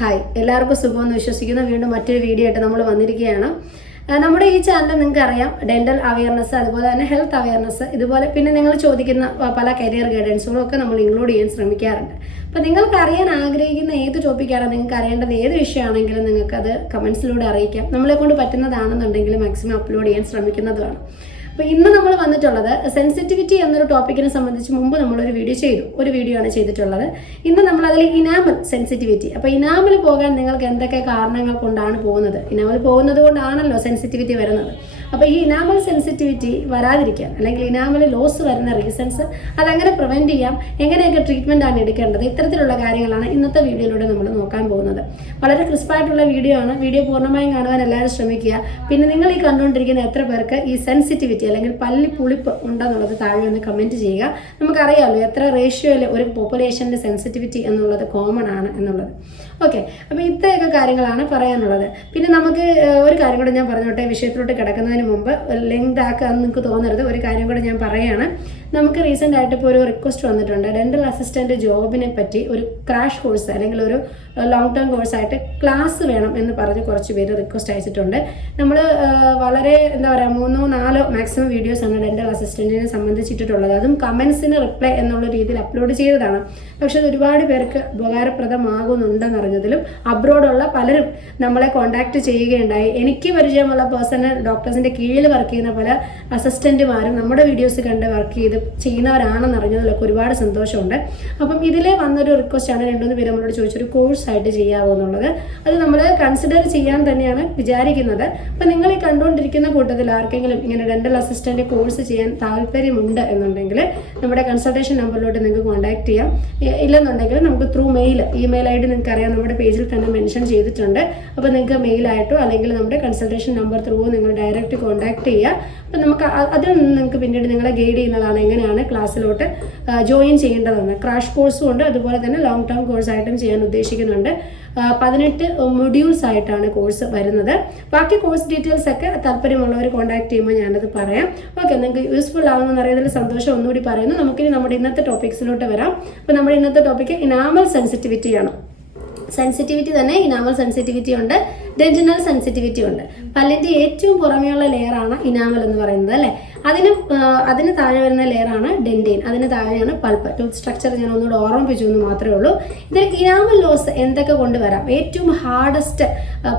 Hi, എല്ലാവർക്കും സുഖമെന്ന് വിശ്വസിക്കുന്നു. വീണ്ടും മറ്റൊരു വീഡിയോ ആയിട്ട് നമ്മൾ വന്നിരിക്കുകയാണ്. നമ്മുടെ ഈ ചാനൽ നിങ്ങൾക്ക് അറിയാം, ഡെന്റൽ അവയർനെസ്, അതുപോലെ തന്നെ ഹെൽത്ത് അവയർനെസ്, ഇതുപോലെ പിന്നെ നിങ്ങൾ ചോദിക്കുന്ന പല കരിയർ ഗൈഡൻസുകളും ഒക്കെ നമ്മൾ ഇൻക്ലൂഡ് ചെയ്യാൻ ശ്രമിക്കാറുണ്ട്. അപ്പോൾ നിങ്ങൾക്ക് അറിയാൻ ആഗ്രഹിക്കുന്ന ഏത് ടോപ്പിക്കാണ്, നിങ്ങൾക്ക് അറിയേണ്ടത് ഏത് വിഷയമാണെങ്കിലും നിങ്ങൾക്ക് അത് കമൻസിലൂടെ അറിയിക്കാം. നമ്മളെ കൊണ്ട് പറ്റുന്നതാണെന്നുണ്ടെങ്കിൽ മാക്സിമം അപ്ലോഡ് ചെയ്യാൻ ശ്രമിക്കുന്നതുമാണ്. അപ്പോൾ ഇന്ന് നമ്മൾ വന്നിട്ടുള്ളത് സെൻസിറ്റിവിറ്റി എന്നൊരു ടോപ്പിക്കിനെ സംബന്ധിച്ച് മുമ്പ് നമ്മളൊരു വീഡിയോ ആണ് ചെയ്തിട്ടുള്ളത്. ഇന്ന് നമ്മൾ അതിൽ ഇനാമൽ സെൻസിറ്റിവിറ്റി. അപ്പോൾ ഇനാമൽ പോകാൻ നിങ്ങൾക്ക് എന്തൊക്കെ കാരണങ്ങൾ കൊണ്ടാണ് പോകുന്നത്? ഇനാമൽ പോകുന്നത് കൊണ്ടാണല്ലോ സെൻസിറ്റിവിറ്റി വരുന്നത്. അപ്പോൾ ഈ ഇനാമൽ സെൻസിറ്റിവിറ്റി വരാതിരിക്കാൻ, അല്ലെങ്കിൽ ഇനാമൽ ലോസ് വരുന്ന റീസൺസ്, അതെങ്ങനെ പ്രിവെൻറ്റ് ചെയ്യാം, എങ്ങനെയൊക്കെ ട്രീറ്റ്മെൻ്റ് ആണ് എടുക്കേണ്ടത്, ഇത്തരത്തിലുള്ള കാര്യങ്ങളാണ് ഇന്നത്തെ വീഡിയോയിലൂടെ നമ്മൾ നോക്കാൻ പോകുന്നത്. വളരെ ക്രിസ്പായിട്ടുള്ള വീഡിയോ ആണ്. വീഡിയോ പൂർണ്ണമായും കാണുവാൻ എല്ലാവരും ശ്രമിക്കുക. പിന്നെ നിങ്ങൾ ഈ കണ്ടുകൊണ്ടിരിക്കുന്ന എത്ര പേർക്ക് ഈ സെൻസിറ്റിവിറ്റി അല്ലെങ്കിൽ പല്ലി പുളിപ്പ് ഉണ്ടെന്നുള്ളത് താഴെ ഒന്ന് കമൻറ്റ് ചെയ്യുക. നമുക്കറിയാമല്ലോ എത്ര റേഷ്യോയിൽ ഒരു പോപ്പുലേഷൻ്റെ സെൻസിറ്റിവിറ്റി എന്നുള്ളത് കോമൺ ആണ് എന്നുള്ളത്. ഓക്കെ, അപ്പോൾ ഇത്രയൊക്കെ കാര്യങ്ങളാണ് പറയാനുള്ളത്. പിന്നെ നമുക്ക് ഒരു കാര്യം കൂടെ ഞാൻ പറഞ്ഞോട്ടെ, വിഷയത്തിലോട്ട് കിടക്കുന്നതിന് മുമ്പ് ലെങ്ത് ആക്കാന്ന് നിങ്ങൾക്ക് തോന്നരുത്. ഒരു കാര്യം കൂടെ ഞാൻ പറയുകയാണ്. നമുക്ക് റീസെൻ്റ് ആയിട്ട് ഇപ്പോൾ ഒരു റിക്വസ്റ്റ് വന്നിട്ടുണ്ട്. ഡെൻ്റൽ അസിസ്റ്റൻ്റ് ജോബിനെ പറ്റി ഒരു ക്രാഷ് കോഴ്സ് അല്ലെങ്കിൽ ഒരു ലോങ് ടേം കോഴ്സായിട്ട് ക്ലാസ് വേണം എന്ന് പറഞ്ഞ് കുറച്ച് പേര് റിക്വസ്റ്റ് അയച്ചിട്ടുണ്ട്. നമ്മൾ വളരെ എന്താ പറയുക 3-4 മാക്സിമം വീഡിയോസാണ് ഡെൻ്റൽ അസിസ്റ്റൻറ്റിനെ സംബന്ധിച്ചിട്ടുള്ളത്. അതും കമൻസിന് റിപ്ലൈ എന്നുള്ള രീതിയിൽ അപ്ലോഡ് ചെയ്തതാണ്. പക്ഷെ അത് ഒരുപാട് പേർക്ക് ഉപകാരപ്രദമാകുന്നുണ്ടെന്നറിഞ്ഞതിലും അബ്രോഡുള്ള പലരും നമ്മളെ കോൺടാക്ട് ചെയ്യുകയുണ്ടായി. എനിക്ക് പരിചയമുള്ള പേഴ്സണൽ ഡോക്ടേഴ്സിൻ്റെ കീഴിൽ വർക്ക് ചെയ്യുന്ന പല അസിസ്റ്റൻറ്റുമാരും നമ്മുടെ വീഡിയോസ് കണ്ട് വർക്ക് ചെയ്ത് ചെയ്യുന്നവരാണെന്നറിഞ്ഞതിലൊക്കെ ഒരുപാട് സന്തോഷമുണ്ട്. അപ്പം ഇതിലെ വന്നൊരു റിക്വസ്റ്റാണ് 2-3 പേര് നമ്മളോട് ചോദിച്ചൊരു കോഴ്സായിട്ട് ചെയ്യാവോ എന്നുള്ളത്. അത് നമ്മൾ കൺസിഡർ ചെയ്യാൻ തന്നെയാണ് വിചാരിക്കുന്നത്. അപ്പം നിങ്ങൾ ഈ കണ്ടുകൊണ്ടിരിക്കുന്ന കൂട്ടത്തിൽ ആർക്കെങ്കിലും ഇങ്ങനെ ഡെൻ്റൽ അസിസ്റ്റൻ്റ് കോഴ്സ് ചെയ്യാൻ താല്പര്യമുണ്ട് എന്നുണ്ടെങ്കിൽ നമ്മുടെ കൺസൾട്ടേഷൻ നമ്പറിലോട്ട് നിങ്ങൾക്ക് കോൺടാക്ട് ചെയ്യാം. ഇല്ലെന്നുണ്ടെങ്കിൽ നമുക്ക് ത്രൂ ഇമെയിൽ ഐ ഡി നിങ്ങൾക്ക് അറിയാം, നമ്മുടെ പേജിൽ തന്നെ മെൻഷൻ ചെയ്തിട്ടുണ്ട്. അപ്പോൾ നിങ്ങൾക്ക് മെയിലായിട്ടോ അല്ലെങ്കിൽ നമ്മുടെ കൺസൾട്ടേഷൻ നമ്പർ ത്രൂ നിങ്ങൾ ഡയറക്റ്റ് കോൺടാക്ട് ചെയ്യുക. അപ്പം നമുക്ക് അതിൽ നിന്ന് നിങ്ങൾക്ക് പിന്നീട് നിങ്ങളെ ഗൈഡ് ചെയ്യുന്നതാണ് എങ്ങനെയാണ് ക്ലാസ്സിലോട്ട് ജോയിൻ ചെയ്യേണ്ടതെന്ന്. ക്രാഷ് കോഴ്സും ഉണ്ട്, അതുപോലെ തന്നെ ലോങ് ടേം കോഴ്സായിട്ടും ചെയ്യാൻ ഉദ്ദേശിക്കുന്നുണ്ട്. 18 മൊഡ്യൂൾസ് ആയിട്ടാണ് കോഴ്സ് വരുന്നത്. ബാക്കി കോഴ്സ് ഡീറ്റെയിൽസ് ഒക്കെ താല്പര്യമുള്ളവർ കോൺടാക്ട് ചെയ്യുമ്പോൾ ഞാനത് പറയാം. ഓക്കെ, നിങ്ങൾക്ക് യൂസ്ഫുൾ ആവുമെന്ന് അറിയുന്നതിൽ സന്തോഷം ഒന്നുകൂടി പറയുന്നു. നമുക്കിനി നമ്മുടെ ഇന്നത്തെ ടോപ്പിക്സിലോട്ട് വരാം. അപ്പോൾ നമ്മുടെ ഇന്നത്തെ ടോപ്പിക്ക് ഇനാമൽ സെൻസിറ്റിവിറ്റിയാണ്. സെൻസിറ്റിവിറ്റി തന്നെ ഇനാമൽ സെൻസിറ്റിവിറ്റി ഉണ്ട്, ഡെന്റിനൽ സെൻസിറ്റിവിറ്റി ഉണ്ട്. പല്ലിൻ്റെ ഏറ്റവും പുറമെയുള്ള ലെയറാണ് ഇനാമൽ എന്ന് പറയുന്നത് അല്ലേ. അതിന് താഴെ വരുന്ന ലെയറാണ് ഡെന്റൈൻ, അതിന് താഴെയാണ് പൾപ്പ്. ടൂത്ത് സ്ട്രക്ചർ ഞാൻ ഒന്നുകൂടെ ഓർമ്മിപ്പിച്ചു എന്ന് മാത്രമേ ഉള്ളൂ. ഇതിൽ ഇനാമൽ ലോസ് എന്തൊക്കെ കൊണ്ടുവരാം? ഏറ്റവും ഹാർഡസ്റ്റ്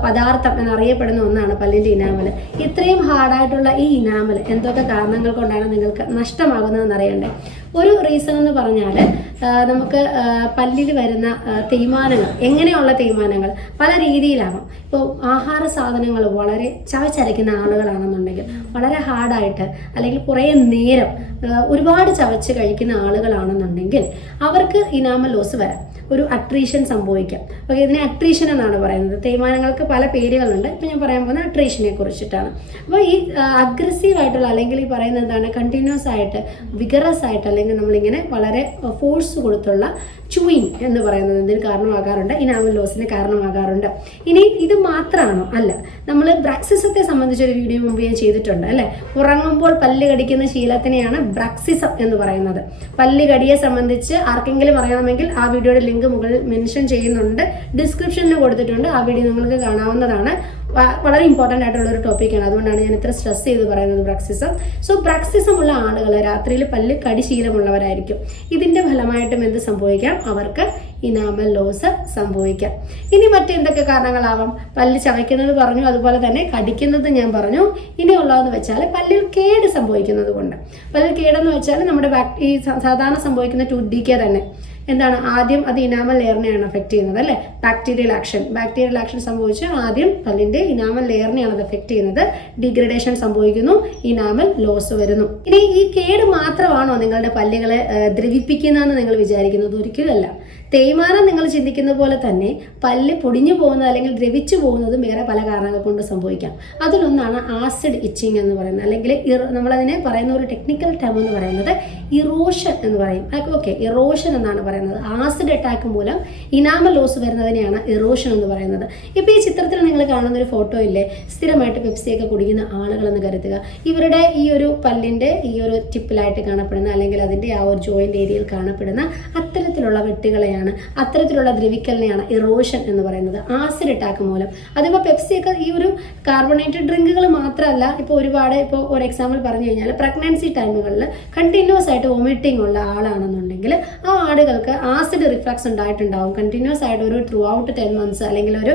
പദാർത്ഥം എന്നറിയപ്പെടുന്ന ഒന്നാണ് പല്ലിൻ്റെ ഇനാമൽ. ഇത്രയും ഹാർഡായിട്ടുള്ള ഈ ഇനാമൽ എന്തൊക്കെ കാരണങ്ങൾ കൊണ്ടാണ് നിങ്ങൾക്ക് നഷ്ടമാകുന്നതെന്ന് അറിയണ്ടേ? ഒരു റീസൺ എന്ന് പറഞ്ഞാൽ നമുക്ക് പല്ലിൽ വരുന്ന തേയ്മാനങ്ങൾ, എങ്ങനെയുള്ള തേയ്മാനങ്ങൾ പല രീതിയിലാകാം. ഇപ്പോൾ ആഹാര സാധനങ്ങൾ വളരെ ചവച്ചരയ്ക്കുന്ന ആളുകളാണെന്നുണ്ടെങ്കിൽ, വളരെ ഹാർഡായിട്ട് അല്ലെങ്കിൽ കുറേ നേരം ഒരുപാട് ചവച്ച് കഴിക്കുന്ന ആളുകളാണെന്നുണ്ടെങ്കിൽ അവർക്ക് ഇനാമൽ ലോസ് വരാം, ഒരു അട്രീഷൻ സംഭവിക്കാം. ഓക്കെ, ഇതിനെ അട്രീഷൻ എന്നാണ് പറയുന്നത്. തേയ്മാനങ്ങൾക്ക് പല പേരുകളുണ്ട്. ഇപ്പോൾ ഞാൻ പറയാൻ പോകുന്ന അട്രീഷനെ കുറിച്ചിട്ടാണ്. അപ്പോൾ ഈ അഗ്രസീവായിട്ടുള്ള അല്ലെങ്കിൽ ഈ പറയുന്നത് എന്താണ്, കണ്ടിന്യൂസ് ആയിട്ട് വിഗറസ് ആയിട്ട് അല്ലെങ്കിൽ നമ്മളിങ്ങനെ വളരെ ഫോഴ്സ് കൊടുത്തുള്ള ചൂയിങ് എന്ന് പറയുന്നത് ഇതിന് കാരണമാകാറുണ്ട്, ഇനാമൽ ലോസിന് കാരണമാകാറുണ്ട്. ഇനി ഇത് മാത്രമാണോ? അല്ല. നമ്മൾ ബ്രാക്സിസത്തെ സംബന്ധിച്ചൊരു വീഡിയോ മുമ്പ് ഞാൻ ചെയ്തിട്ടുണ്ട് അല്ലേ. ഉറങ്ങുമ്പോൾ പല്ല് കടിക്കുന്ന ശീലത്തിനെയാണ് ബ്രാക്സിസം എന്ന് പറയുന്നത്. പല്ല് കടിയെ സംബന്ധിച്ച് ആർക്കെങ്കിലും അറിയണമെങ്കിൽ ആ വീഡിയോയുടെ ലിങ്ക് മുകളിൽ മെൻഷൻ ചെയ്യുന്നുണ്ട്, ഡിസ്ക്രിപ്ഷനിൽ കൊടുത്തിട്ടുണ്ട്. ആ വീഡിയോ നിങ്ങൾക്ക് കാണാവുന്നതാണ്. വളരെ ഇമ്പോർട്ടൻ്റ് ആയിട്ടുള്ള ഒരു ടോപ്പിക്കാണ്, അതുകൊണ്ടാണ് ഞാൻ ഇത്ര സ്ട്രെസ് ചെയ്ത് പറയുന്നത് ബ്രാക്സിസം. സോ ബ്രാക്സിസം ഉള്ള ആളുകൾ രാത്രിയിൽ പല്ല് കടി ശീലമുള്ളവരായിരിക്കും. ഇതിൻ്റെ ഫലമായിട്ടും എന്ത് സംഭവിക്കാം? അവർക്ക് ഇനാമൽ ലോസ് സംഭവിക്കാം. ഇനി മറ്റെന്തൊക്കെ കാരണങ്ങളാവാം? പല്ല് ചവയ്ക്കുന്നത് പറഞ്ഞു, അതുപോലെ തന്നെ കടിക്കുന്നത് ഞാൻ പറഞ്ഞു. ഇനിയുള്ളതെന്ന് വെച്ചാൽ പല്ലിൽ കേട് സംഭവിക്കുന്നത് കൊണ്ട്. പല്ലിൽ കേടെന്ന് വെച്ചാൽ നമ്മുടെ ഈ സാധാരണ സംഭവിക്കുന്ന ടൂത്ത് ഡീക്കേ തന്നെ എന്താണ്, ആദ്യം അത് ഇനാമൽ ലെയറിനെയാണ് അഫക്റ്റ് ചെയ്യുന്നത് അല്ലേ. ബാക്ടീരിയൽ ആക്ഷൻ സംഭവിച്ച് ആദ്യം പല്ലിൻ്റെ ഇനാമൽ ലെയറിനെയാണ് അത് എഫക്റ്റ് ചെയ്യുന്നത്. ഡിഗ്രഡേഷൻ സംഭവിക്കുന്നു, ഇനാമൽ ലോസ് വരുന്നു. ഇനി ഈ കേട് മാത്രമാണോ നിങ്ങളുടെ പല്ലുകളെ ദ്രവിപ്പിക്കുന്നതെന്ന് നിങ്ങൾ വിചാരിക്കുന്നത്? ഒരിക്കലല്ല. തേയ്മാനം നിങ്ങൾ ചിന്തിക്കുന്ന പോലെ തന്നെ പല്ല് പൊടിഞ്ഞു പോകുന്നത് അല്ലെങ്കിൽ ദ്രവിച്ചു പോകുന്നതും വേറെ പല കാരണങ്ങൾ കൊണ്ട് സംഭവിക്കാം. അതിലൊന്നാണ് ആസിഡ് ഇച്ചിങ് എന്ന് പറയുന്നത്, അല്ലെങ്കിൽ നമ്മളതിനെ പറയുന്ന ഒരു ടെക്നിക്കൽ ടേം എന്ന് പറയുന്നത് ഇറോഷൻ എന്ന് പറയും. ഓക്കെ, ഇറോഷൻ എന്നാണ് പറയുന്നത്. ആസിഡ് അറ്റാക്ക് മൂലം ഇനാമൽ ലോസ് വരുന്നതിനെയാണ് ഇറോഷൻ എന്ന് പറയുന്നത്. ഇപ്പോൾ ഈ ചിത്രത്തിൽ നിങ്ങൾ കാണുന്ന ഒരു ഫോട്ടോ ഇല്ലേ, സ്ഥിരമായിട്ട് പെപ്സിയൊക്കെ കുടിക്കുന്ന ആളുകളെന്ന് കരുതുക. ഇവരുടെ ഈ ഒരു പല്ലിൻ്റെ ഈ ഒരു ടിപ്പിലായിട്ട് കാണപ്പെടുന്ന അല്ലെങ്കിൽ അതിൻ്റെ ആ ഒരു ജോയിൻ്റ് ഏരിയയിൽ കാണപ്പെടുന്ന അത്തരത്തിലുള്ള വെട്ടുകളെയാണ് പറയുകയാണ്. അത്തരത്തിലുള്ള ദ്രവിക്കലിനെയാണ് ഇറോഷൻ എന്ന് പറയുന്നത്, ആസിഡ് അറ്റാക്ക് മൂലം. അതിപ്പോൾ പെപ്സിയൊക്കെ ഈ ഒരു കാർബണേറ്റഡ് ഡ്രിങ്കുകൾ മാത്രമല്ല, ഇപ്പോൾ ഒരുപാട്, ഇപ്പോൾ ഒരു എക്സാമ്പിൾ പറഞ്ഞു കഴിഞ്ഞാൽ പ്രഗ്നൻസി ടൈമുകളിൽ കണ്ടിന്യൂസ് ആയിട്ട് വൊമിറ്റിംഗ് ഉള്ള ആളാണെന്നുണ്ടെങ്കിൽ ആ ആളുകൾക്ക് ആസിഡ് റിഫ്ലക്സ് ഉണ്ടായിട്ടുണ്ടാവും. കണ്ടിന്യൂസ് ആയിട്ട് ഒരു ത്രൂ ഔട്ട് 10 months അല്ലെങ്കിൽ ഒരു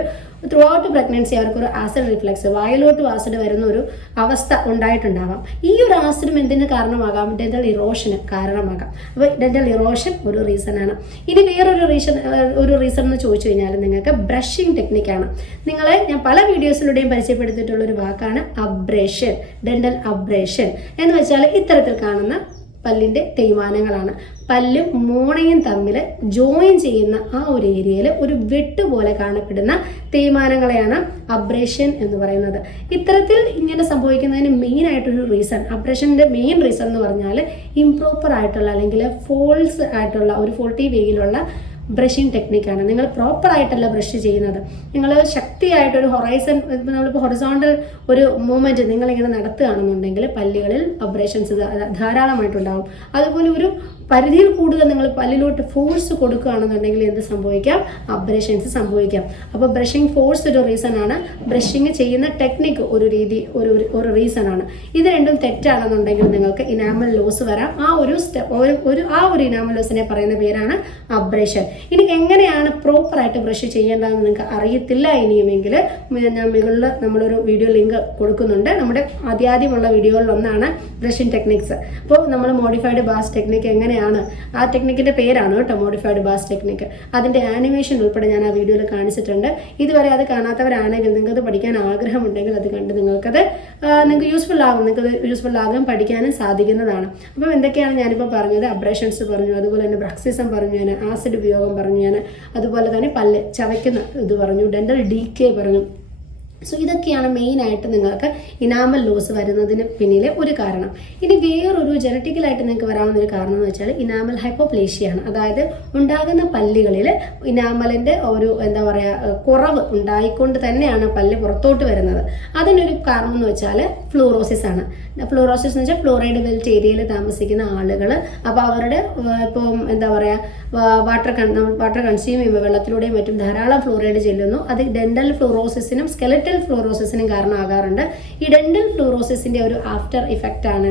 ത്രൂ ഔട്ട് പ്രഗ്നൻസി അവർക്കൊരു ആസിഡ് റിഫ്ലക്സ്, വായിലോട്ട് ആസിഡ് വരുന്ന ഒരു അവസ്ഥ ഉണ്ടായിട്ടുണ്ടാവാം. ഈ ഒരു ആസിഡും എന്തിന് കാരണമാകാം? ഡെന്റൽ ഇറോഷന് കാരണമാകാം. അപ്പോൾ ഡെന്റൽ ഇറോഷൻ ഒരു റീസണാണ്. ഇനി വേറൊരു റീസൺ എന്ന് ചോദിച്ചു കഴിഞ്ഞാൽ നിങ്ങൾക്ക് ബ്രഷിംഗ് ടെക്നിക്കാണ്. നിങ്ങളെ ഞാൻ പല വീഡിയോസിലൂടെയും പരിചയപ്പെടുത്തിയിട്ടുള്ളൊരു വാക്കാണ് അബ്രേഷൻ, ഡെന്റൽ അബ്രേഷൻ എന്ന് വെച്ചാൽ ഇത്തരത്തിൽ കാണുന്ന പല്ലിൻ്റെ തേയ്മാനങ്ങളാണ്. പല്ലും മോണയും തമ്മിൽ ജോയിൻ ചെയ്യുന്ന ആ ഒരു ഏരിയയിൽ ഒരു വെട്ട് പോലെ കാണപ്പെടുന്ന തേയ്മാനങ്ങളെയാണ് അബ്രേഷൻ എന്ന് പറയുന്നത്. ഇത്തരത്തിൽ ഇങ്ങനെ സംഭവിക്കുന്നതിന് മെയിൻ ആയിട്ടൊരു റീസൺ, അബ്രേഷൻ്റെ മെയിൻ റീസൺ എന്ന് പറഞ്ഞാൽ ഇംപ്രോപ്പർ ആയിട്ടുള്ള അല്ലെങ്കിൽ ഫോൾസ് ആയിട്ടുള്ള ഒരു ഫോൾട്ടി വേയിലുള്ള ബ്രഷിംഗ് ടെക്നിക്കാണ്. നിങ്ങൾ പ്രോപ്പറായിട്ടല്ല ബ്രഷ് ചെയ്യുന്നത്. നിങ്ങൾ ശക്തിയായിട്ടൊരു നമ്മളിപ്പോൾ ഹൊറിസോണ്ടൽ ഒരു മൂവ്മെൻറ്റ് നിങ്ങളിങ്ങനെ നടത്തുകയാണെന്നുണ്ടെങ്കിൽ പല്ലുകളിൽ അബ്രേഷൻസ് ധാരാളമായിട്ടുണ്ടാകും. അതുപോലെ ഒരു പരിധിയിൽ കൂടുതൽ നിങ്ങൾ പല്ലിലോട്ട് ഫോഴ്സ് കൊടുക്കുകയാണെന്നുണ്ടെങ്കിൽ എന്ത് സംഭവിക്കാം? അബ്രേഷൻസ് സംഭവിക്കാം. അപ്പോൾ ബ്രഷിംഗ് ഫോഴ്സ് ഒരു റീസണാണ്, ബ്രഷിങ് ചെയ്യുന്ന ടെക്നിക്ക് ഒരു റീസണാണ്. ഇത് രണ്ടും തെറ്റാണെന്നുണ്ടെങ്കിൽ നിങ്ങൾക്ക് ഇനാമൽ ലോസ് വരാം. ആ ഒരു ഇനാമൽ ലോസിനെ പറയുന്ന പേരാണ് അബ്രേഷൻ. ഇനി എങ്ങനെയാണ് പ്രോപ്പറായിട്ട് ബ്രഷ് ചെയ്യേണ്ടതെന്ന് നിങ്ങൾക്ക് അറിയത്തില്ല ഇനിയുമെങ്കിൽ ഞാൻ മുകളിൽ നമ്മളൊരു വീഡിയോ ലിങ്ക് കൊടുക്കുന്നുണ്ട്. നമ്മുടെ ആദ്യമുള്ള വീഡിയോകളിലൊന്നാണ് ബ്രഷിംഗ് ടെക്നിക്സ്. അപ്പോൾ നമ്മൾ മോഡിഫൈഡ് ബാസ് ടെക്നിക്ക് എങ്ങനെയാണ്, ആ ടെക്നിക്കിൻ്റെ പേരാണ് കേട്ടോ മോഡിഫൈഡ് ബാസ് ടെക്നിക്ക്. അതിൻ്റെ ആനിമേഷൻ ഉൾപ്പെടെ ഞാൻ ആ വീഡിയോയിൽ കാണിച്ചിട്ടുണ്ട്. ഇതുവരെ അത് കാണാത്തവരാണെങ്കിൽ നിങ്ങൾക്കത് പഠിക്കാൻ ആഗ്രഹമുണ്ടെങ്കിൽ അത് കണ്ട് നിങ്ങൾക്ക് യൂസ്ഫുൾ ആകും, പഠിക്കാനും സാധിക്കുന്നതാണ്. അപ്പം എന്തൊക്കെയാണ് ഞാനിപ്പോൾ പറഞ്ഞത്? അബ്രേഷൻസ് പറഞ്ഞു, അതുപോലെ തന്നെ ബ്രക്സിസം പറഞ്ഞു, ഞാൻ ആസിഡ് ഉപയോഗം പറഞ്ഞു, ഞാൻ അതുപോലെ തന്നെ പല്ല് ചവയ്ക്കുന്ന ഇത് പറഞ്ഞു, ഡെന്റൽ ഡീക്കേ പറഞ്ഞു. സോ ഇതൊക്കെയാണ് മെയിനായിട്ട് നിങ്ങൾക്ക് ഇനാമൽ ലോസ് വരുന്നതിന് പിന്നിലെ ഒരു കാരണം. ഇനി വേറൊരു ജനറ്റിക്കലായിട്ട് നിങ്ങൾക്ക് വരാവുന്ന ഒരു കാരണം എന്ന് വെച്ചാൽ ഇനാമൽ ഹൈപ്പോപ്ലേഷ്യയാണ്. അതായത് ഉണ്ടാകുന്ന പല്ലുകളിൽ ഇനാമലിൻ്റെ ഒരു കുറവ് ഉണ്ടായിക്കൊണ്ട് തന്നെയാണ് പല്ല് പുറത്തോട്ട് വരുന്നത്. അതിനൊരു കാരണം എന്ന് വെച്ചാൽ ഫ്ലൂറോസിസ് ആണ്. ഫ്ലൂറോസിസ് എന്ന് വെച്ചാൽ ഫ്ലോറൈഡ് ബെൽറ്റ് ഏരിയയിൽ താമസിക്കുന്ന ആളുകൾ, അപ്പോൾ അവരുടെ ഇപ്പം വാട്ടർ കൺസ്യൂം ചെയ്യുമ്പോൾ വെള്ളത്തിലൂടെയും മറ്റും ധാരാളം ഫ്ലോറൈഡ് ചെല്ലുന്നു. അത് ഡെന്റൽ ഫ്ലൂറോസിസിനും സ്കെലറ്റൽ ഫ്ലൂറോസിസിനും കാരണമാകാറുണ്ട്. ഈ ഡെന്റൽ ഫ്ലൂറോസിസിന്റെ ഒരു ആഫ്റ്റർ ഇഫക്റ്റ് ആണ്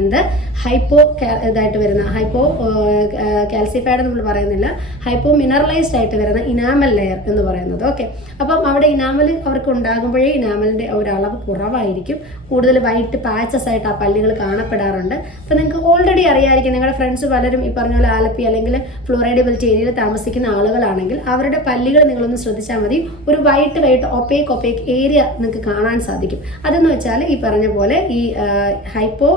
ഇതായിട്ട് വരുന്ന ഹൈപ്പോ കാൽസിഫൈഡ് നമ്മൾ പറയുന്നില്ല, ഹൈപ്പോ മിനറലൈസ്ഡ് ആയിട്ട് വരുന്ന ഇനാമൽ ലെയർ എന്ന് പറയുന്നത്. ഓക്കെ, അപ്പം അവിടെ ഇനാമൽ അവർക്ക് ഉണ്ടാകുമ്പോഴേ ഇനാമലിന്റെ ഒരളവ് കുറവായിരിക്കും, കൂടുതൽ വൈറ്റ് പാച്ചസ് ആയിട്ട് ആ പല്ലുകൾ കാണപ്പെടാറുണ്ട്. അപ്പം നിങ്ങൾക്ക് ഓൾറെഡി അറിയാമായിരിക്കും, നിങ്ങളുടെ ഫ്രണ്ട്സ് പലരും ഈ പറഞ്ഞ പോലെ ആലപ്പി അല്ലെങ്കിൽ ഫ്ലോറൈഡ് ബെൽറ്റ് ഏരിയയിൽ താമസിക്കുന്ന ആളുകളാണെങ്കിൽ അവരുടെ പല്ലുകൾ നിങ്ങളൊന്ന് ശ്രദ്ധിച്ചാൽ മതി. ഒരു വൈറ്റ് ഒപ്പേക്ക് ഏരിയ നിങ്ങൾക്ക് കാണാൻ സാധിക്കും. അതെന്ന് വെച്ചാൽ ഈ പറഞ്ഞ പോലെ ഈ ഹൈപ്പോ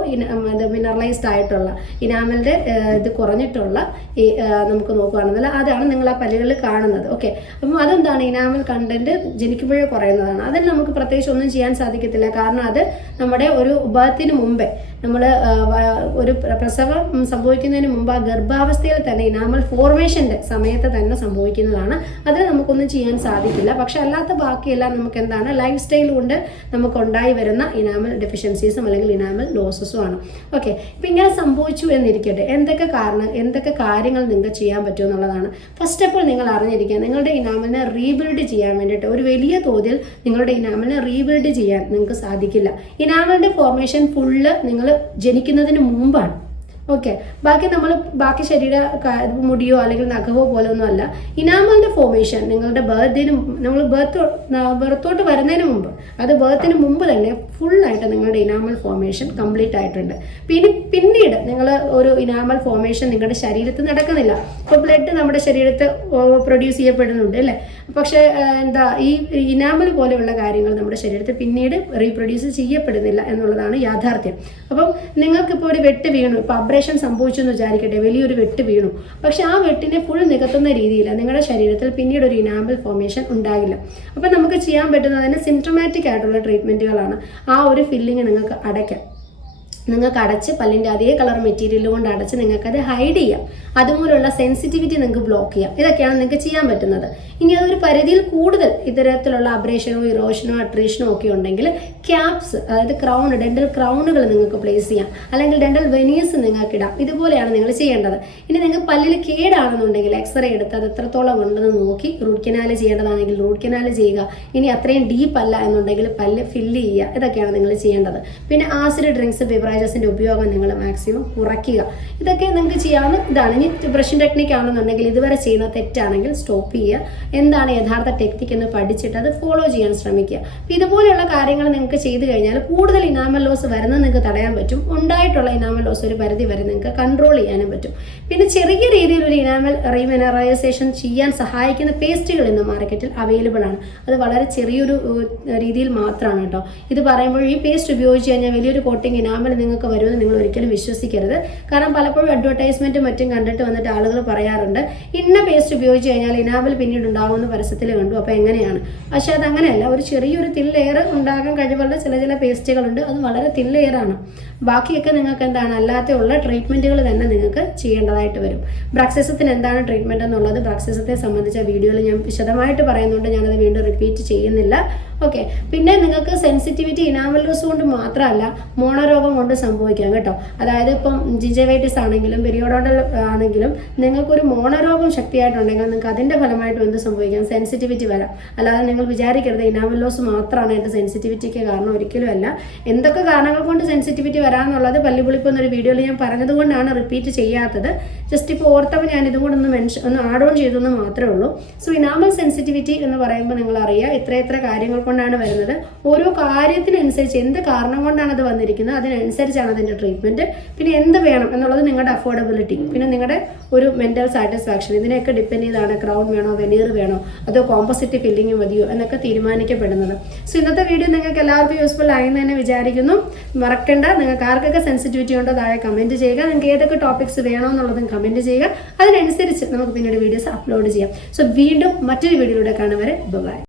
മിനറലൈസ്ഡ് ആയിട്ടുള്ള ഇനാമലിന്റെ ഇത് കുറഞ്ഞിട്ടുള്ള ഈ നമുക്ക് നോക്കുകയാണെന്നല്ല, അതാണ് നിങ്ങൾ ആ പല്ലുകളിൽ കാണുന്നത്. ഓക്കെ, അപ്പം അതെന്താണ്? ഇനാമൽ കണ്ടന്റ് ജനിക്കുമ്പോഴേ കുറയുന്നതാണ്. അതിന് നമുക്ക് പ്രത്യേകിച്ച് ഒന്നും ചെയ്യാൻ സാധിക്കത്തില്ല. കാരണം അത് നമ്മുടെ ഒരു ബർത്തിന് മുമ്പേ, നമ്മൾ ഒരു പ്രസവം സംഭവിക്കുന്നതിന് മുമ്പ് ആ ഗർഭാവസ്ഥയിൽ തന്നെ ഇനാമൽ ഫോർമേഷൻ്റെ സമയത്ത് തന്നെ സംഭവിക്കുന്നതാണ്. അതിന് നമുക്കൊന്നും ചെയ്യാൻ സാധിക്കില്ല. പക്ഷെ അല്ലാത്ത ബാക്കിയെല്ലാം നമുക്ക് എന്താണ്, ലൈഫ് സ്റ്റൈൽ കൊണ്ട് നമുക്ക് ഉണ്ടായി വരുന്ന ഇനാമൽ ഡെഫിഷ്യൻസീസും അല്ലെങ്കിൽ ഇനാമൽ ലോസസും ആണ്. ഓക്കെ, ഇപ്പം ഇങ്ങനെ സംഭവിച്ചു എന്നിരിക്കട്ടെ, എന്തൊക്കെ കാര്യങ്ങൾ നിങ്ങൾക്ക് ചെയ്യാൻ പറ്റും എന്നുള്ളതാണ്. ഫസ്റ്റ് ഓഫ് ഓൾ നിങ്ങൾ അറിഞ്ഞിരിക്കുക, നിങ്ങളുടെ ഇനാമലിനെ റീബിൽഡ് ചെയ്യാൻ വേണ്ടിയിട്ട് ഒരു വലിയ തോതിൽ നിങ്ങളുടെ ഇനാമലിനെ റീബിൽഡ് ചെയ്യാൻ നിങ്ങൾക്ക് സാധിക്കില്ല. ഇനാമലിൻ്റെ ഫോർമേഷൻ ഫുള്ള് നിങ്ങൾ ജനിക്കുന്നതിന് മുമ്പാണ്. ഓക്കെ, ബാക്കി ശരീര മുടിയോ അല്ലെങ്കിൽ നഖമോ പോലെ ഒന്നും അല്ല. ഇനാമലിന്റെ ഫോർമേഷൻ നിങ്ങളുടെ ബർത്തോട്ട് വരുന്നതിന് മുമ്പ്, അത് ബർത്തിന് മുമ്പ് തന്നെ ഫുള്ളായിട്ട് നിങ്ങളുടെ ഇനാമൽ ഫോർമേഷൻ കംപ്ലീറ്റ് ആയിട്ടുണ്ട്. പിന്നീട് നിങ്ങൾ ഒരു ഇനാമൽ ഫോർമേഷൻ നിങ്ങളുടെ ശരീരത്തിൽ നടക്കുന്നില്ല. ഇപ്പോൾ ബ്ലഡ് നമ്മുടെ ശരീരത്തിൽ പ്രൊഡ്യൂസ് ചെയ്യപ്പെടുന്നുണ്ട് അല്ലേ, പക്ഷേ ഈ ഇനാമൽ പോലെയുള്ള കാര്യങ്ങൾ നമ്മുടെ ശരീരത്തിൽ പിന്നീട് റീപ്രൊഡ്യൂസ് ചെയ്യപ്പെടുന്നില്ല എന്നുള്ളതാണ് യാഥാർത്ഥ്യം. അപ്പം നിങ്ങൾക്കിപ്പോൾ ഒരു വെട്ട് വീണു, ഇപ്പോൾ അബ്രേഷൻ സംഭവിച്ചു എന്ന് വിചാരിക്കട്ടെ, വലിയൊരു വെട്ട് വീണു, പക്ഷെ ആ വെട്ടിനെ ഫുൾ നികത്തുന്ന രീതിയിൽ നിങ്ങളുടെ ശരീരത്തിൽ പിന്നീട് ഒരു ഇനാമൽ ഫോർമേഷൻ ഉണ്ടാകില്ല. അപ്പം നമുക്ക് ചെയ്യാൻ പറ്റുന്നതിന് സിംപ്റ്റമാറ്റിക് ആയിട്ടുള്ള ട്രീറ്റ്മെൻറ്റുകളാണ്. ആ ഒരു ഫില്ലിങ് നിങ്ങൾക്ക് അടയ്ക്കാം. നിങ്ങൾക്ക് അടച്ച് പല്ലിൻ്റെ അതേ കളർ മെറ്റീരിയൽ കൊണ്ട് അടച്ച് നിങ്ങൾക്കത് ഹൈഡ് ചെയ്യാം. അതുമൂലമുള്ള സെൻസിറ്റിവിറ്റി നിങ്ങൾക്ക് ബ്ലോക്ക് ചെയ്യാം. ഇതൊക്കെയാണ് നിങ്ങൾക്ക് ചെയ്യാൻ പറ്റുന്നത്. ഇനി അതൊരു പരിധിയിൽ കൂടുതൽ ഇത്തരത്തിലുള്ള അബ്രേഷനോ ഇറോഷനോ അട്രീഷനോ ഒക്കെ ഉണ്ടെങ്കിൽ ക്യാപ്സ്, അതായത് ക്രൗൺ, ഡെന്റൽ ക്രൗണുകൾ നിങ്ങൾക്ക് പ്ലേസ് ചെയ്യാം, അല്ലെങ്കിൽ ഡെന്റൽ വെനീസ് നിങ്ങൾക്ക് ഇടാം. ഇതുപോലെയാണ് നിങ്ങൾ ചെയ്യേണ്ടത്. ഇനി നിങ്ങൾക്ക് പല്ലിൽ കേടാണെന്നുണ്ടെങ്കിൽ എക്സ്റേ എടുത്ത് അത് എത്രത്തോളം ഉണ്ടെന്ന് നോക്കി റൂട്ട് കനാൽ ചെയ്യേണ്ടതാണെങ്കിൽ റൂട്ട് കനാൽ ചെയ്യുക. ഇനി അത്രയും ഡീപ്പ് അല്ല എന്നുണ്ടെങ്കിൽ പല്ല് ഫില്ല് ചെയ്യുക. ഇതൊക്കെയാണ് നിങ്ങൾ ചെയ്യേണ്ടത്. പിന്നെ ആസിഡ് ഡ്രിങ്ക്സ്, ബിവറേജസിൻ്റെ ഉപയോഗം നിങ്ങൾ മാക്സിമം കുറയ്ക്കുക. ഇതൊക്കെ നിങ്ങൾക്ക് ചെയ്യാവുന്ന ഇതാണ്. ഇനി ബ്രഷിംഗ് ടെക്നിക്ക് ആണെന്നുണ്ടെങ്കിൽ ഇതുവരെ ചെയ്യുന്ന തെറ്റാണെങ്കിൽ സ്റ്റോപ്പ് ചെയ്യുക. എന്താണ് യഥാർത്ഥ ടെക്നിക്ക് എന്ന് പഠിച്ചിട്ട് അത് ഫോളോ ചെയ്യാൻ ശ്രമിക്കുക. അപ്പോൾ ഇതുപോലെയുള്ള കാര്യങ്ങൾ നിങ്ങൾക്ക് ചെയ്തു കഴിഞ്ഞാൽ കൂടുതൽ ഇനാമൽ ലോസ് വരുന്നത് നിങ്ങൾക്ക് തടയാൻ പറ്റും. ഉണ്ടായിട്ടുള്ള ഇനാമൽ ലോസ് ഒരു പരിധി വരെ നിങ്ങൾക്ക് കൺട്രോൾ ചെയ്യാനും പറ്റും. പിന്നെ ചെറിയ രീതിയിൽ ഒരു ഇനാമൽ റീമിനറൈസേഷൻ ചെയ്യാൻ സഹായിക്കുന്ന പേസ്റ്റുകൾ ഇന്ന് മാർക്കറ്റിൽ അവൈലബിൾ ആണ്. അത് വളരെ ചെറിയൊരു രീതിയിൽ മാത്രമാണ് കേട്ടോ. ഇത് പറയുമ്പോൾ ഈ പേസ്റ്റ് ഉപയോഗിച്ച് കഴിഞ്ഞാൽ വലിയൊരു കോട്ടിങ് ഇനാമൽ നിങ്ങൾക്ക് വരുമെന്ന് നിങ്ങൾ ഒരിക്കലും വിശ്വസിക്കരുത്. കാരണം പലപ്പോഴും അഡ്വർടൈസ്മെന്റും മറ്റും കണ്ടിട്ട് വന്നിട്ട് ആളുകൾ പറയാറുണ്ട് ഇന്ന പേസ്റ്റ് ഉപയോഗിച്ച് കഴിഞ്ഞാൽ ഇനാമൽ പിന്നീട് ഉണ്ടാകുമെന്ന് പരസ്യത്തിൽ കണ്ടു, അപ്പോൾ എങ്ങനെയാണ്? പക്ഷേ അത് അങ്ങനെയല്ല. ഒരു ചെറിയൊരു തിൻ ലെയർ ഉണ്ടാകാൻ കഴിവുള്ള ചില പേസ്റ്റുകളുണ്ട്. അത് വളരെ തിൻ ലെയറാണ്. ബാക്കിയൊക്കെ നിങ്ങൾക്ക് എന്താണ് അല്ലാത്തുള്ള ട്രീറ്റ്മെൻറ്റുകൾ തന്നെ നിങ്ങൾക്ക് ചെയ്യേണ്ടതായിട്ട് വരും. ബ്രക്സിസത്തിന് എന്താണ് ട്രീറ്റ്മെൻറ്റ് എന്നുള്ളത് ബ്രക്സിസത്തെ സംബന്ധിച്ച വീഡിയോയിൽ ഞാൻ വിശദമായിട്ട് പറയുന്നുണ്ട്. ഞാനത് വീണ്ടും റിപ്പീറ്റ് ചെയ്യുന്നില്ല. ഓക്കെ. പിന്നെ നിങ്ങൾക്ക് സെൻസിറ്റിവിറ്റി ഇനാമൽ ലോസ് കൊണ്ട് മാത്രമല്ല മോണരോഗം കൊണ്ട് സംഭവിക്കാം കേട്ടോ. അതായത് ഇപ്പം ജിഞ്ചവൈറ്റിസ് ആണെങ്കിലും പെരിയോഡോണ്ടൽ ആണെങ്കിലും നിങ്ങൾക്കൊരു മോണരോഗം ശക്തിയായിട്ടുണ്ടെങ്കിൽ നിങ്ങൾക്ക് അതിൻ്റെ ഫലമായിട്ട് എന്ത് സംഭവിക്കാം? സെൻസിറ്റിവിറ്റി വരാം. അല്ലാതെ നിങ്ങൾ വിചാരിക്കരുത് ഇനാമൽ ലോസ് മാത്രമാണ് എൻ്റെ സെൻസിറ്റിവിറ്റിക്ക് കാരണം. ഒരിക്കലും അല്ല. എന്തൊക്കെ കാരണങ്ങൾ കൊണ്ട് സെൻസിറ്റിവിറ്റി വരാമെന്നുള്ളത് പല്ലുപുളിപ്പ് എന്നൊരു വീഡിയോയിൽ ഞാൻ പറഞ്ഞതുകൊണ്ടാണ് റിപ്പീറ്റ് ചെയ്യാത്തത്. ജസ്റ്റ് ഇപ്പോൾ ഓർത്തപ്പോൾ ഞാൻ ഇതും കൂടെ ഒന്ന് ആഡ് ഓൺ ചെയ്തെന്ന് മാത്രമേ ഉള്ളൂ. സോ ഇനാമൽ സെൻസിറ്റിവിറ്റി എന്ന് പറയുമ്പോൾ നിങ്ങൾ അറിയുക എത്ര കാര്യങ്ങൾ കൊണ്ടാണ് വരുന്നത്. ഓരോ കാര്യത്തിനനുസരിച്ച് എന്ത് കാരണം കൊണ്ടാണ് അത് വന്നിരിക്കുന്നത് അതിനനുസരിച്ചാണ് അതിൻ്റെ ട്രീറ്റ്മെൻറ്റ്. പിന്നെ എന്ത് വേണം എന്നുള്ളത് നിങ്ങളുടെ അഫോർഡബിലിറ്റി, പിന്നെ നിങ്ങളുടെ ഒരു മെൻ്റൽ സാറ്റിസ്ഫാക്ഷൻ, ഇതിനെയൊക്കെ ഡിപ്പെൻഡ് ചെയ്താണ് ക്രൗൺ വേണോ വെനീർ വേണോ അതോ കോമ്പോസിറ്റ് ഫില്ലിങ് മതിയോ എന്നൊക്കെ തീരുമാനിക്കപ്പെടുന്നത്. സോ ഇന്നത്തെ വീഡിയോ നിങ്ങൾക്ക് എല്ലാവർക്കും യൂസ്ഫുൾ ആയെന്ന് തന്നെ വിചാരിക്കുന്നു. മറക്കണ്ട, നിങ്ങൾക്ക് ആർക്കൊക്കെ സെൻസിറ്റിവിറ്റി ഉണ്ടോ താഴെ കമൻറ്റ് ചെയ്യുക. നിങ്ങൾക്ക് ഏതൊക്കെ ടോപ്പിക്സ് വേണോ എന്നുള്ളതും കമൻറ്റ് ചെയ്യുക. അതിനനുസരിച്ച് നമുക്ക് പിന്നീട് വീഡിയോസ് അപ്ലോഡ് ചെയ്യാം. സോ വീണ്ടും മറ്റൊരു വീഡിയോയിലൂടെ കാണും വരെ ബൈ.